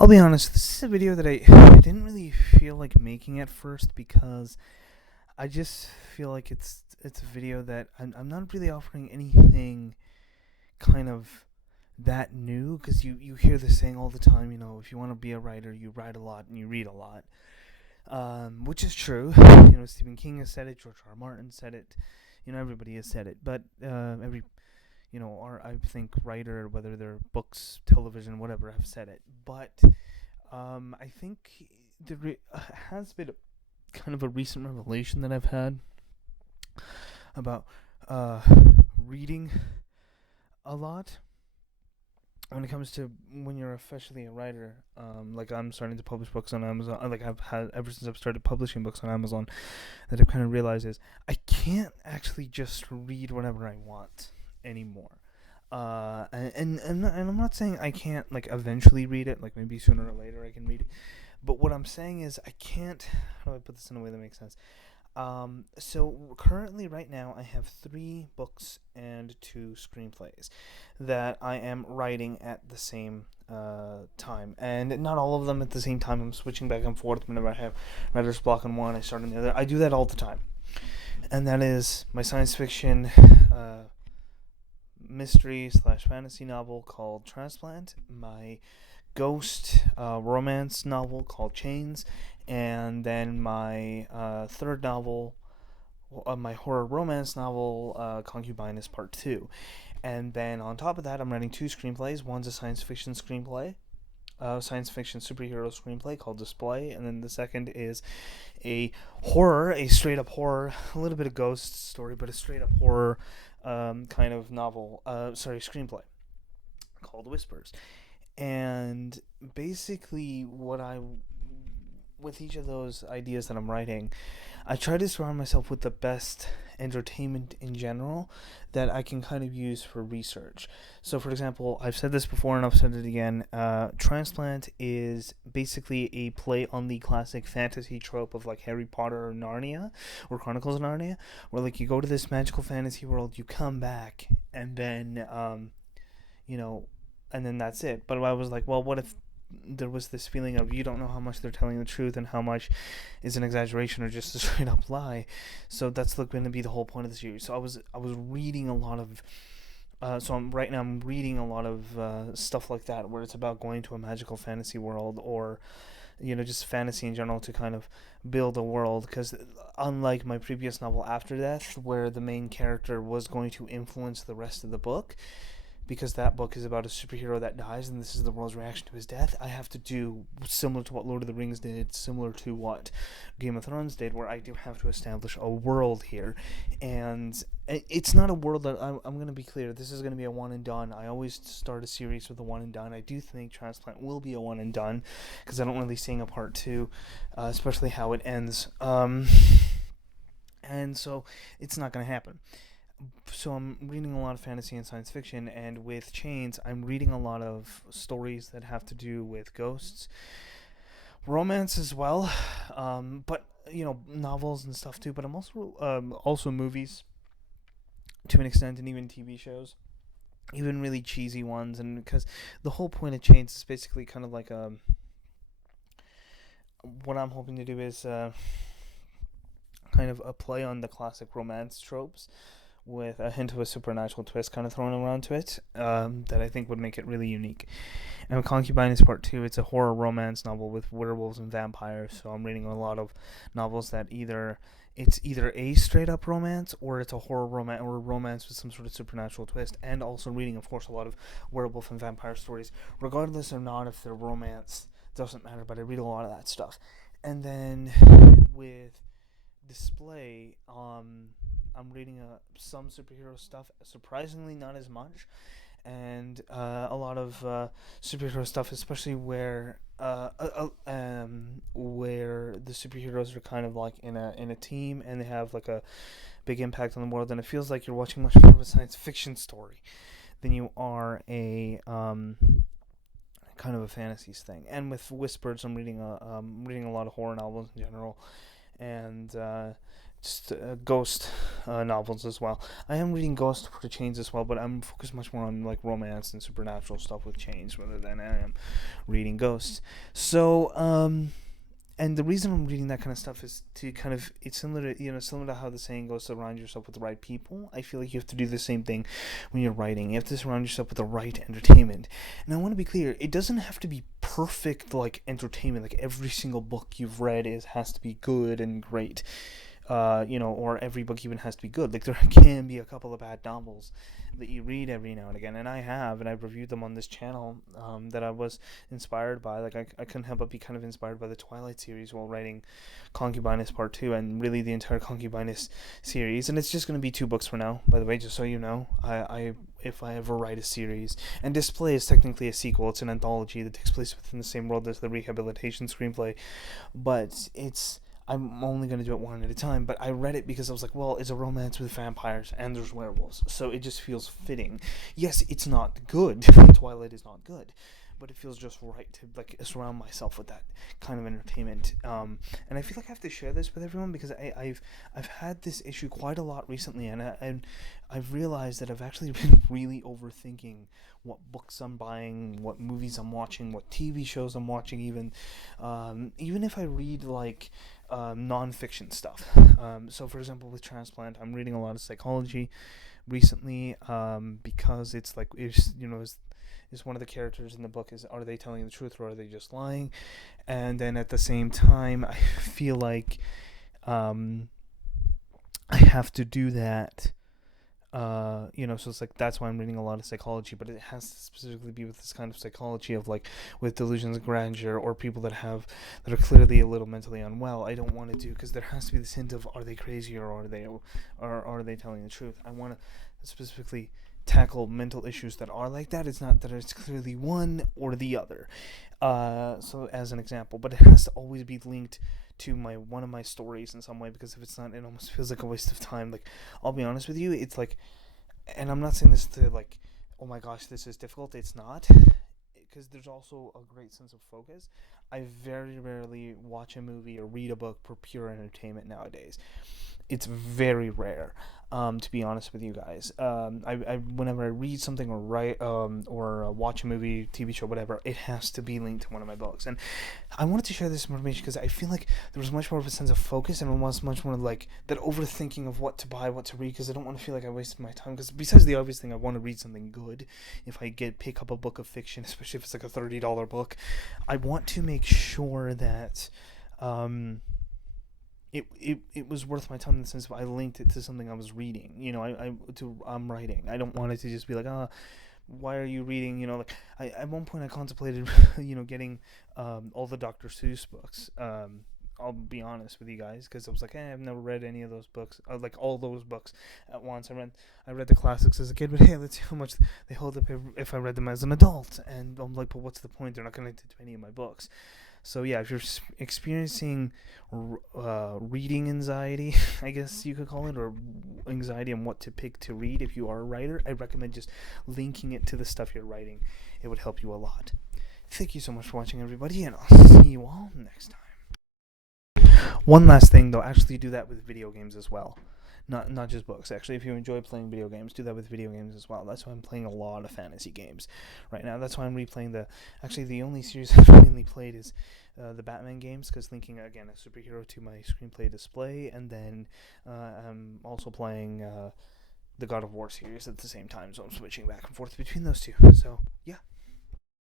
I'll be honest, this is a video that I didn't really feel like making at first because I just feel like it's a video that I'm not really offering anything kind of that new, because you hear this saying all the time, if you want to be a writer, you write a lot and you read a lot, which is true. Stephen King has said it, George R. R. Martin said it, everybody has said it, but every I think writer, whether they're books, television, whatever, have said it. But I think there has been kind of a recent revelation that I've had about uh, reading a lot when it comes to when you're officially a writer. Like, I'm starting to publish books on Amazon. Like, I've had ever since I've started publishing books on Amazon, that I've kind of realized is I can't actually just read whatever I want anymore. And I'm not saying I can't, like, eventually read it, like maybe sooner or later I can read it. But what I'm saying is I can't. How do I put this in a way that makes sense? So currently, right now, I have 3 books and 2 screenplays that I am writing at the same time, and not all of them at the same time. I'm switching back and forth whenever I have writer's block on one, I start on the other. I do that all the time, and that is my science fiction mystery / fantasy novel called Transplant, my ghost romance novel called Chains, and then my third novel, my horror romance novel, Concubine, is Part 2. And then on top of that, I'm writing 2 screenplays. One's a science fiction screenplay, science fiction superhero screenplay called Display, and then the second is a straight up horror, a little bit of ghost story, but a straight up horror kind of novel, screenplay called Whispers. And basically, with each of those ideas that I'm writing, I try to surround myself with the best entertainment in general that I can kind of use for research. So, for example, I've said this before and I've said it again. Transplant is basically a play on the classic fantasy trope of, like, Harry Potter or Narnia, or Chronicles of Narnia, where, like, you go to this magical fantasy world, you come back, and then you know and then that's it. But I was like, well, what if there was this feeling of you don't know how much they're telling the truth and how much is an exaggeration or just a straight up lie. So that's going to be the whole point of the series. So I was reading a lot of right now I'm reading a lot of stuff like that, where it's about going to a magical fantasy world, or just fantasy in general, to kind of build a world. Because unlike my previous novel, After Death, where the main character was going to influence the rest of the book, because that book is about a superhero that dies and this is the world's reaction to his death, I have to do similar to what Lord of the Rings did, similar to what Game of Thrones did, where I do have to establish a world here. And it's not a world that I'm going to be clear, this is going to be a one and done. I always start a series with a one and done. I do think Transplant will be a one and done, because I don't really see a part 2, especially how it ends. And so it's not going to happen. So I'm reading a lot of fantasy and science fiction, and with Chains, I'm reading a lot of stories that have to do with ghosts, romance as well, but novels and stuff too. But I'm also movies to an extent, and even TV shows, even really cheesy ones. And because the whole point of Chains is basically kind of like what I'm hoping to do is kind of a play on the classic romance tropes, with a hint of a supernatural twist kind of thrown around to it, that I think would make it really unique. And Concubine is Part 2. It's a horror romance novel with werewolves and vampires. So I'm reading a lot of novels that it's either a straight up romance, or it's a horror romance, or a romance with some sort of supernatural twist. And also reading, of course, a lot of werewolf and vampire stories, regardless or not if they're romance, doesn't matter. But I read a lot of that stuff. And then with Display, I'm reading some superhero stuff, surprisingly not as much, and a lot of superhero stuff, especially where the superheroes are kind of like in a team, and they have like a big impact on the world, and it feels like you're watching much more of a science fiction story than you are a kind of a fantasies thing. And with Whispers, I'm reading a lot of horror novels in general, and just ghost novels as well. I am reading Ghost for the Chains as well, but I'm focused much more on like romance and supernatural stuff with chains rather than I am reading Ghosts. So and the reason I'm reading that kind of stuff is to kind of, it's similar to, similar to how the saying goes, surround yourself with the right people. I feel like you have to do the same thing when you're writing. You have to surround yourself with the right entertainment. And I want to be clear, it doesn't have to be perfect like entertainment. Like every single book you've read has to be good and great. Or every book even has to be good. Like there can be a couple of bad novels that you read every now and again, and I've reviewed them on this channel, that I was inspired by. Like I couldn't help but be kind of inspired by the Twilight series while writing Concubinus Part 2, and really the entire Concubinus series. And it's just going to be 2 books for now, by the way, just so you know. I if I ever write a series, and Display is technically a sequel. It's an anthology that takes place within the same world as the Rehabilitation screenplay, but I'm only going to do it one at a time, but I read it because I was like, well, it's a romance with vampires and there's werewolves, so it just feels fitting. Yes, it's not good. Twilight is not good, but it feels just right to like surround myself with that kind of entertainment. And I feel like I have to share this with everyone because I've had this issue quite a lot recently, and I've realized that I've actually been really overthinking what books I'm buying, what movies I'm watching, what TV shows I'm watching, even if I read like non-fiction stuff. So for example, with Transplant, I'm reading a lot of psychology recently, because it's like, is one of the characters in the book, are they telling the truth or are they just lying? And then at the same time, I feel like I have to do that. So it's like, that's why I'm reading a lot of psychology, but it has to specifically be with this kind of psychology of like with delusions of grandeur or people that are clearly a little mentally unwell. I don't want to do, because there has to be this hint of, are they crazy or are they telling the truth? I want to specifically tackle mental issues that are like that. It's not that it's clearly one or the other. So as an example, but it has to always be linked to one of my stories in some way, because if it's not, it almost feels like a waste of time. Like, I'll be honest with you, it's like, and I'm not saying this to like, oh my gosh, this is difficult. It's not, because there's also a great sense of focus. I very rarely watch a movie or read a book for pure entertainment nowadays. It's very rare, to be honest with you guys. Whenever I read something or write, or watch a movie, TV show, whatever, it has to be linked to one of my books. And I wanted to share this information because I feel like there was much more of a sense of focus, and it was much more like that overthinking of what to buy, what to read, because I don't want to feel like I wasted my time. Because besides the obvious thing, I want to read something good. If I pick up a book of fiction, especially if it's like a $30 book, I want to make sure that it was worth my time in the sense of I linked it to something I was reading. I'm writing. I don't want it to just be like, why are you reading? Like at one point I contemplated, getting all the Dr. Seuss books. I'll be honest with you guys, because I was like, I've never read any of those books, like all those books at once. I read the classics as a kid, but hey, let's see how much they hold up if I read them as an adult. And I'm like, but what's the point? They're not connected to any of my books. So yeah, if you're experiencing reading anxiety, I guess you could call it, or anxiety on what to pick to read if you are a writer, I recommend just linking it to the stuff you're writing. It would help you a lot. Thank you so much for watching, everybody, and I'll see you all next time. One last thing, though, actually do that with video games as well. Not just books. Actually, if you enjoy playing video games, do that with video games as well. That's why I'm playing a lot of fantasy games right now. That's why I'm replaying the only series I've mainly played is the Batman games, because linking, again, a superhero to my screenplay display, and then I'm also playing the God of War series at the same time, so I'm switching back and forth between those two. So, yeah.